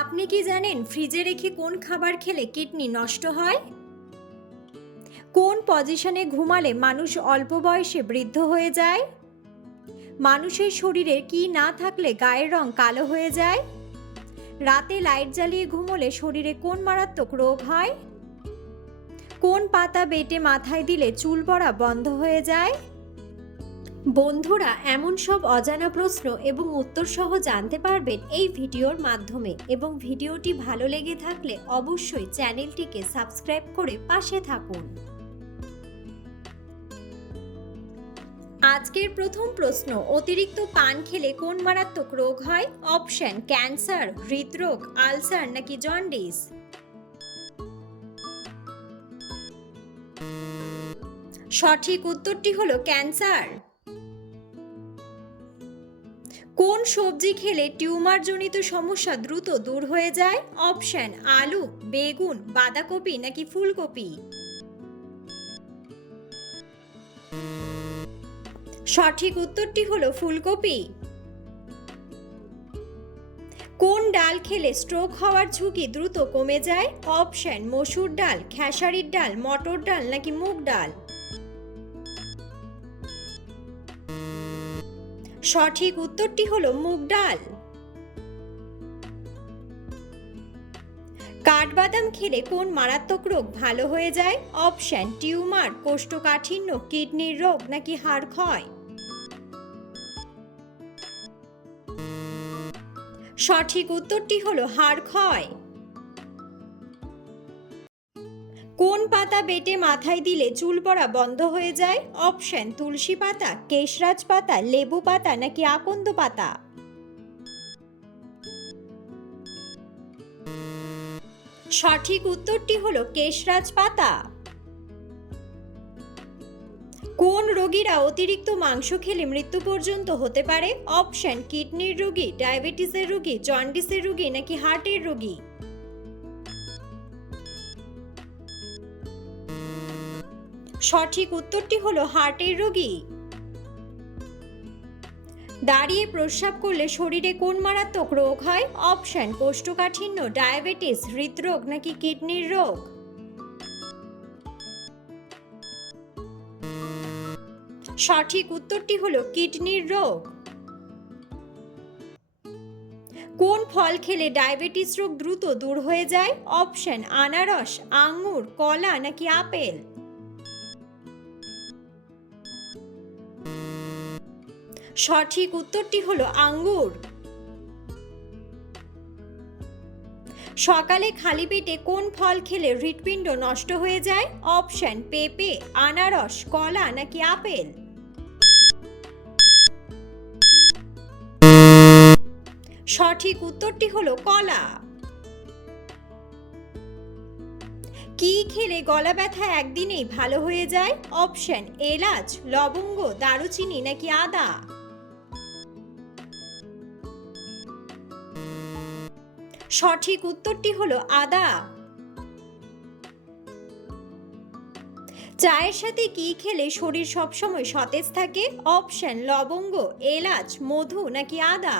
আপনি কি জানেন ফ্রিজে রেখে কোন খাবার খেলে কিডনি নষ্ট হয়? কোন পজিশনে ঘুমালে মানুষ অল্প বয়সে বৃদ্ধ হয়ে যায়? মানুষের শরীরে কি না থাকলে গায়ের রং কালো হয়ে যায়? রাতে লাইট জ্বালিয়ে ঘুমোলে শরীরে কোন মারাত্মক রোগ হয়? কোন পাতা বেটে মাথায় দিলে চুল পড়া বন্ধ হয়ে যায়? বন্ধুরা, এমন সব অজানা প্রশ্ন এবং উত্তর সহ জানতে পারবেন এই ভিডিওর মাধ্যমে, এবং ভিডিওটি ভালো লেগে থাকলে অবশ্যই চ্যানেলটিকে সাবস্ক্রাইব করে পাশে থাকুন। আজকের প্রথম প্রশ্ন, অতিরিক্ত পান খেলে কোন মারাত্মক রোগ হয়? অপশন: ক্যান্সার, হৃদরোগ, আলসার নাকি জন্ডিস। সঠিক উত্তরটি হলো ক্যান্সার। কোন সবজি খেলে টিউমারজনিত সমস্যা দ্রুত দূর হয়ে যায়? অপশন: আলু, বেগুন, বাঁধাকপি নাকি ফুলকপি। সঠিক উত্তরটি হলো ফুলকপি। কোন ডাল খেলে স্ট্রোক হওয়ার ঝুঁকি দ্রুত কমে যায়? অপশন: মসুর ডাল, খেসারির ডাল, মটর ডাল নাকি মুগ ডাল। সঠিক উত্তরটি হলো মুগ ডাল। কাঠবাদাম খেলে কোন মারাত্মক রোগ ভালো হয়ে যায়? অপশন: টিউমার, কোষ্ঠকাঠিন্য, কিডনির রোগ নাকি হাড় ক্ষয়। সঠিক উত্তরটি হলো হাড় ক্ষয়। কোন পাতা বেটে মাথায় দিলে চুল পড়া বন্ধ হয়ে যায়? অপশন: তুলসী পাতা, কেশরাজ পাতা, লেবু পাতা নাকি আকন্দ পাতা। সঠিক উত্তরটি হলো কেশরাজ পাতা। কোন রোগীরা অতিরিক্ত মাংস খেলে মৃত্যু পর্যন্ত হতে পারে? অপশন: কিডনির রোগী, ডায়াবেটিসের রোগী, জন্ডিসের রোগী নাকি হার্টের রোগী। সঠিক উত্তরটি হলো হার্টের রোগী। দাঁড়িয়ে প্রস্রাব করলে শরীরে কোন মারাত্মক রোগ হয়? অপশন: কোষ্ঠকাঠিন্য, ডায়াবেটিস, হৃদরোগ নাকি কিডনির রোগ। সঠিক উত্তরটি হলো কিডনির রোগ। কোন ফল খেলে ডায়াবেটিস রোগ দ্রুত দূর হয়ে যায়? অপশন: আনারস, আঙ্গুর, কলা নাকি আপেল। সঠিক উত্তরটি হলো আঙ্গুর। সকালে খালি পেটে কোন ফল খেলে হৃৎপিণ্ড নষ্ট হয়ে যায়? অপশন: পেঁপে, আনারস, কলা নাকি আপেল। সঠিক উত্তরটি হলো কলা। কি খেলে গলা ব্যথা একদিনেই ভালো হয়ে যায়? অপশন: এলাচ, লবঙ্গ, দারুচিনি নাকি আদা। সঠিক উত্তরটি হলো আদা। চায়ের সাথে কি খেলে শরীর সবসময় সতেজ থাকে? অপশন: লবঙ্গ, এলাচ, মধু নাকি আদা।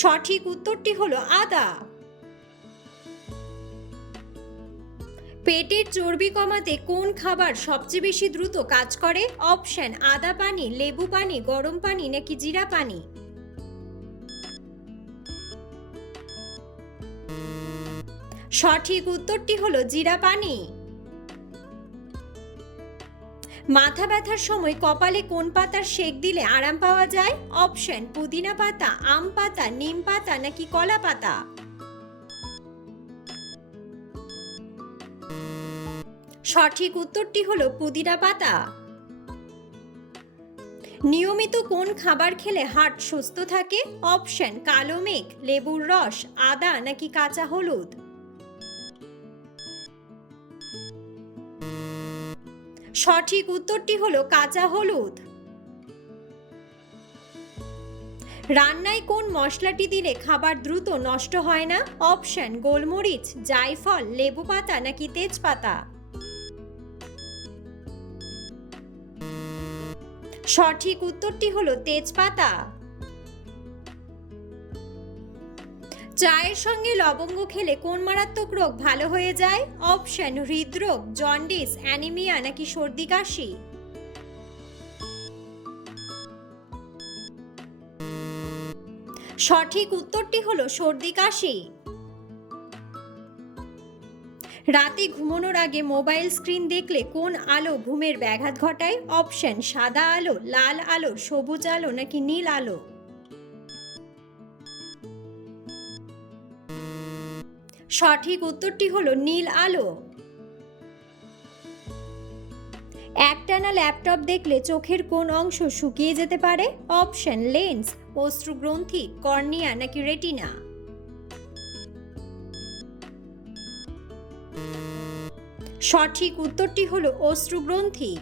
সঠিক উত্তরটি হলো আদা। পেটের চর্বি কমাতে কোন খাবার সবচেয়ে বেশি দ্রুত কাজ করে? অপশন: আদা পানি, লেবু পানি, গরম পানি নাকি জিরা পানি। সঠিক উত্তরটি হলো জিরা পানি। মাথা ব্যথার সময় কপালে কোন পাতার সেক দিলে আরাম পাওয়া যায়? অপশন: পুদিনা পাতা, আম পাতা, নিম পাতা নাকি কলা পাতা। সঠিক উত্তরটি হলো পুদিনা পাতা। নিয়মিত কোন খাবার খেলে হার্ট সুস্থ থাকে? অপশন: কালো মেঘ, লেবুর রস, আদা নাকি কাঁচা হলুদ। সঠিক উত্তরটি হলো কাঁচা হলুদ। রান্নায় কোন মশলাটি দিলে খাবার দ্রুত নষ্ট হয় না? অপশন: গোলমরিচ, জায়ফল, লেবু পাতা নাকি তেজপাতা। সঠিক উত্তরটি হলো তেজপাতা। চায়ের সঙ্গে লবঙ্গ খেলে কোন মারাত্মক রোগ ভালো হয়ে যায়? অপশন হৃদরোগ, জন্ডিস, অ্যানিমিয়া নাকি সর্দি কাশি। সঠিক উত্তরটি হলো সর্দি কাশি। রাতে ঘুমানোর আগে মোবাইল স্ক্রিন দেখলে কোন আলো ঘুমের ব্যাঘাত ঘটায়? অপশন সাদা আলো, লাল আলো, সবুজ আলো নাকি নীল আলো। সঠিক উত্তরটি হলো নীল আলো। একটানা ল্যাপটপ দেখলে চোখের কোন অংশ শুকিয়ে যেতে পারে? অপশন লেন্স, অশ্রুগ্রন্থি, কর্নিয়া নাকি রেটিনা। সঠিক উত্তরটি হলো অশ্রুগ্রন্থি।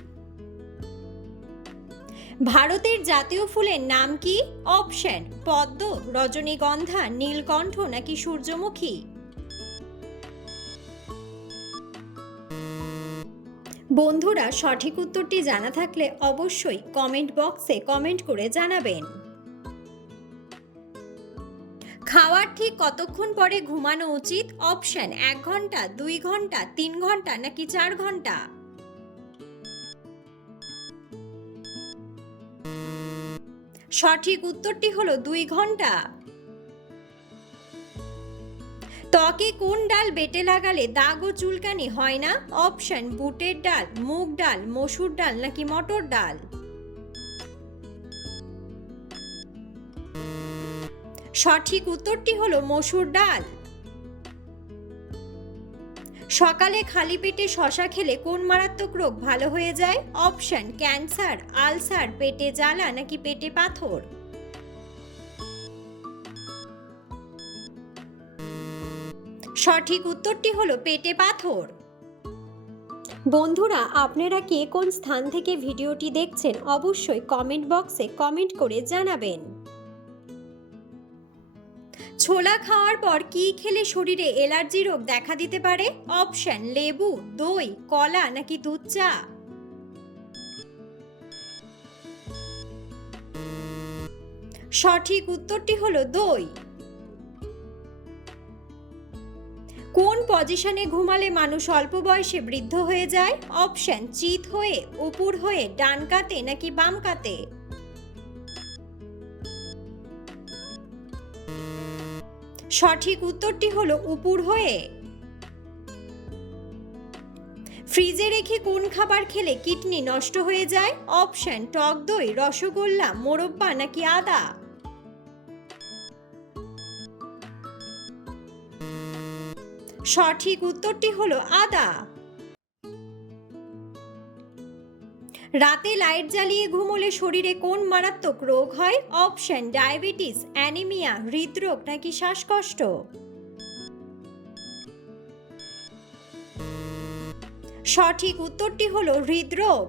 ভারতের জাতীয় ফুলের নাম কি? অপশন পদ্ম, রজনীগন্ধা, নীলকণ্ঠ নাকি সূর্যমুখী। বন্ধুরা, সঠিক উত্তরটি জানা থাকলে অবশ্যই কমেন্ট বক্সে কমেন্ট করে জানাবেন। খাওয়ার ঠিক কতক্ষণ পরে ঘুমানো উচিত? অপশন 1 ঘন্টা, 2 ঘন্টা, 3 ঘন্টা নাকি 4 ঘন্টা। সঠিক উত্তরটি হলো 2 ঘন্টা। ত্বকে কোন ডাল বেটে লাগালে দাগ ও চুলকানি হয় না? অপশন বুটের ডাল, মুগ ডাল, মসুর ডাল নাকি মটর ডাল। সঠিক উত্তরটি হলো মসুর ডাল। সকালে খালি পেটে শশা খেলে কোন মারাত্মক রোগ ভালো হয়ে যায়? অপশন ক্যান্সার, আলসার, পেটে জ্বালা নাকি পেটে পাথর। সঠিক উত্তরটি হলো পেটে পাথর। বন্ধুরা, আপনারা কে কোন স্থান থেকে ভিডিওটি দেখছেন অবশ্যই কমেন্ট বক্সে কমেন্ট করে জানাবেন। ছোলা খাওয়ার পর কি খেলে শরীরে অ্যালার্জি রোগ দেখা দিতে পারে? অপশন লেবু, দই, কলা নাকি দুধ চা। সঠিক উত্তরটি হলো দই। কোন পজিশনে ঘুমালে মানুষ অল্প বয়সে বৃদ্ধ হয়ে যায়? অপশন চিত হয়ে, উপর হয়ে, ডান কাতে নাকি বাম কাতে। সঠিক উত্তরটি হলো উপর হয়ে। ফ্রিজে রেখে কোন খাবার খেলে কিডনি নষ্ট হয়ে যায়? অপশন টক দই, রসগোল্লা, মোরব্বা নাকি আদা। সঠিক উত্তরটি হলো আদা। রাতে লাইট জ্বালিয়ে ঘুমোলে শরীরে কোন মারাত্মক রোগ হয়? অপশন ডায়াবেটিস, অ্যানিমিয়া, হৃদরোগ নাকি শ্বাসকষ্ট। সঠিক উত্তরটি হলো হৃদরোগ।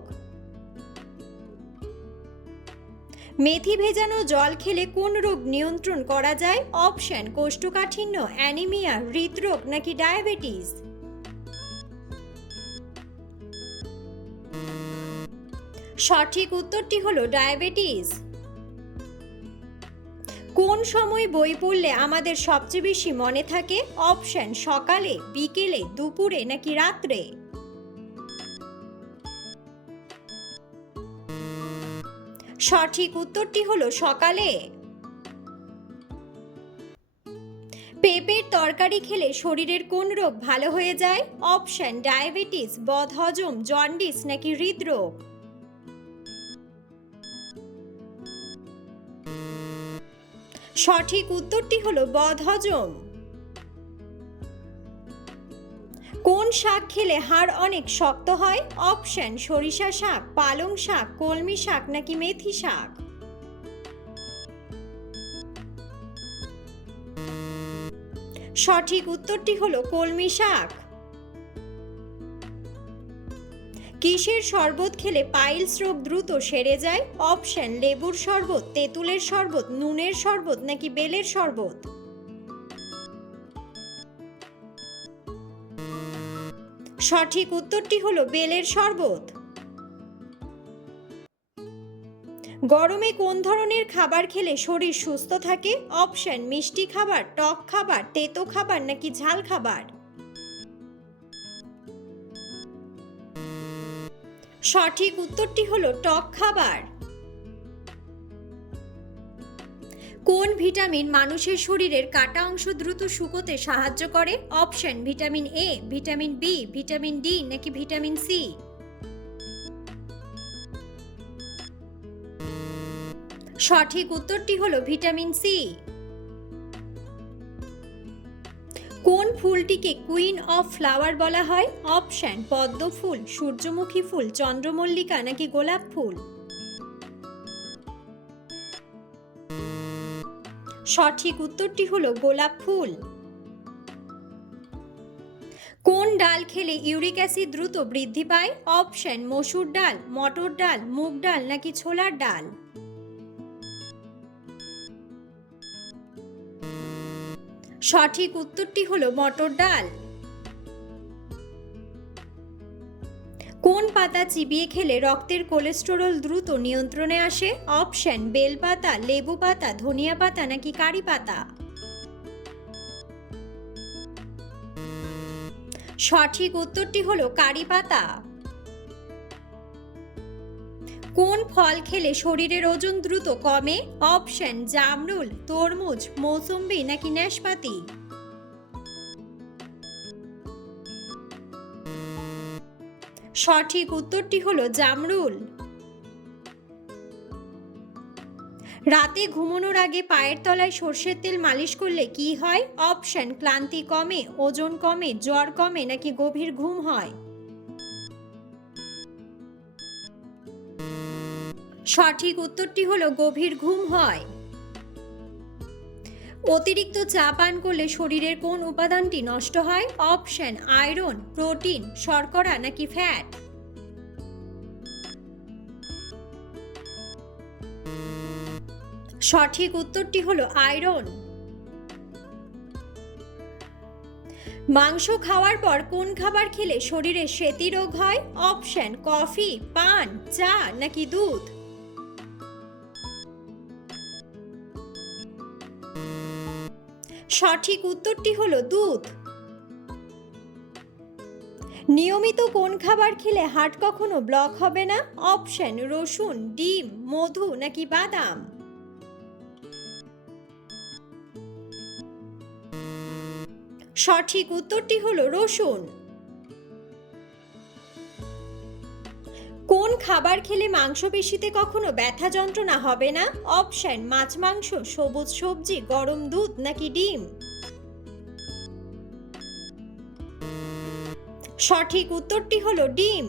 মেথি ভেজানো জল খেলে কোন রোগ নিয়ন্ত্রণ করা যায়? অপশন কোষ্ঠকাঠিন্য, অ্যানিমিয়া, হৃদরোগ নাকি ডায়াবেটিস। সঠিক উত্তরটি হলো ডায়াবেটিস। কোন সময় বই পড়লে আমাদের সবচেয়ে বেশি মনে থাকে? অপশন সকালে, বিকেলে, দুপুরে নাকি রাত্রে। সঠিক উত্তরটি হলো সকালে। পেঁপের তরকারি খেলে শরীরের কোন রোগ ভালো হয়ে যায়? অপশন ডায়াবেটিস, বদহজম, জন্ডিস নাকি হৃদরোগ। সঠিক উত্তরটি হলো বদহজম। কোন শাক খেলে হাড় অনেক শক্ত হয়? অপশন সরিষা শাক, পালং শাক, কলমি শাক নাকি মেথি শাক। সঠিক উত্তরটি হলো কলমি শাক। কিসের শরবত খেলে পাইলস রোগ দ্রুত সেরে যায়? অপশন লেবুর শরবত, তেঁতুলের শরবত, নুনের শরবত নাকি বেলের শরবত। সঠিক উত্তরটি হলো বেলের শরবত। গরমে কোন ধরনের খাবার খেলে শরীর সুস্থ থাকে? অপশন মিষ্টি খাবার, টক খাবার, তেতো খাবার নাকি ঝাল খাবার? সঠিক উত্তরটি হলো টক খাবার। কোন ভিটামিন মানুষের শরীরের কাটা অংশ দ্রুত শুকোতে সাহায্য করে? Option vitamin A, vitamin B, vitamin D নাকি ভিটামিন সি? সঠিক উত্তরটি হলো ভিটামিন সি। কোন ফুলটিকে কুইন অফ ফ্লাওয়ার বলা হয়? অপশন পদ্ম ফুল, সূর্যমুখী ফুল, চন্দ্রমল্লিকা নাকি গোলাপ ফুল? সঠিক উত্তরটি হলো গোলাপ ফুল। কোন ডাল খেলে ইউরিক অ্যাসিড দ্রুত বৃদ্ধি পায়? অপশন মসুর ডাল, মটর ডাল, মুগ ডাল নাকি ছোলার ডাল? সঠিক উত্তরটি হলো মটর ডাল। কোন পাতা চিবিয়ে খেলে রক্তের কোলেস্টেরল দ্রুত নিয়ন্ত্রণে আসে? অপশন বেলপাতা, লেবু পাতা, ধনিয়া পাতা নাকি কারি পাতা? সঠিক উত্তরটি হলো কারি পাতা। কোন ফল খেলে শরীরের ওজন দ্রুত কমে? অপশন জামরুল, তরমুজ, মৌসুম্বি নাকি নাশপাতি? সঠিক উত্তরটি হলো জামরুল। রাতে ঘুমানোর আগে পায়ের তলায় সর্ষের তেল মালিশ করলে কি হয়? অপশন ক্লান্তি কমে, ওজন কমে, জ্বর কমে নাকি গভীর ঘুম হয়? সঠিক উত্তরটি হলো গভীর ঘুম হয়। অতিরিক্ত চা পান করলে শরীরের কোন উপাদানটি নষ্ট হয়? অপশন আয়রন, প্রোটিন, শর্করা নাকি ফ্যাট? সঠিক উত্তরটি হলো আয়রন। মাংস খাওয়ার পর কোন খাবার খেলে শরীরে সেতি রোগ হয়? অপশন কফি, পান, চা নাকি দুধ? সঠিক উত্তরটি হলো দুধ। নিয়মিত কোন খাবার খেলে হার্ট কখনো ব্লক হবে না? অপশন রসুন, ডিম, মধু নাকি বাদাম? সঠিক উত্তরটি হলো রসুন। কোন খাবার খেলে মাংসপেশিতে কখনো ব্যথা যন্ত্রণা হবে না? অপশন মাছ, মাংস, সবুজ সবজি, গরম দুধ নাকি ডিম? সঠিক উত্তরটি হলো ডিম।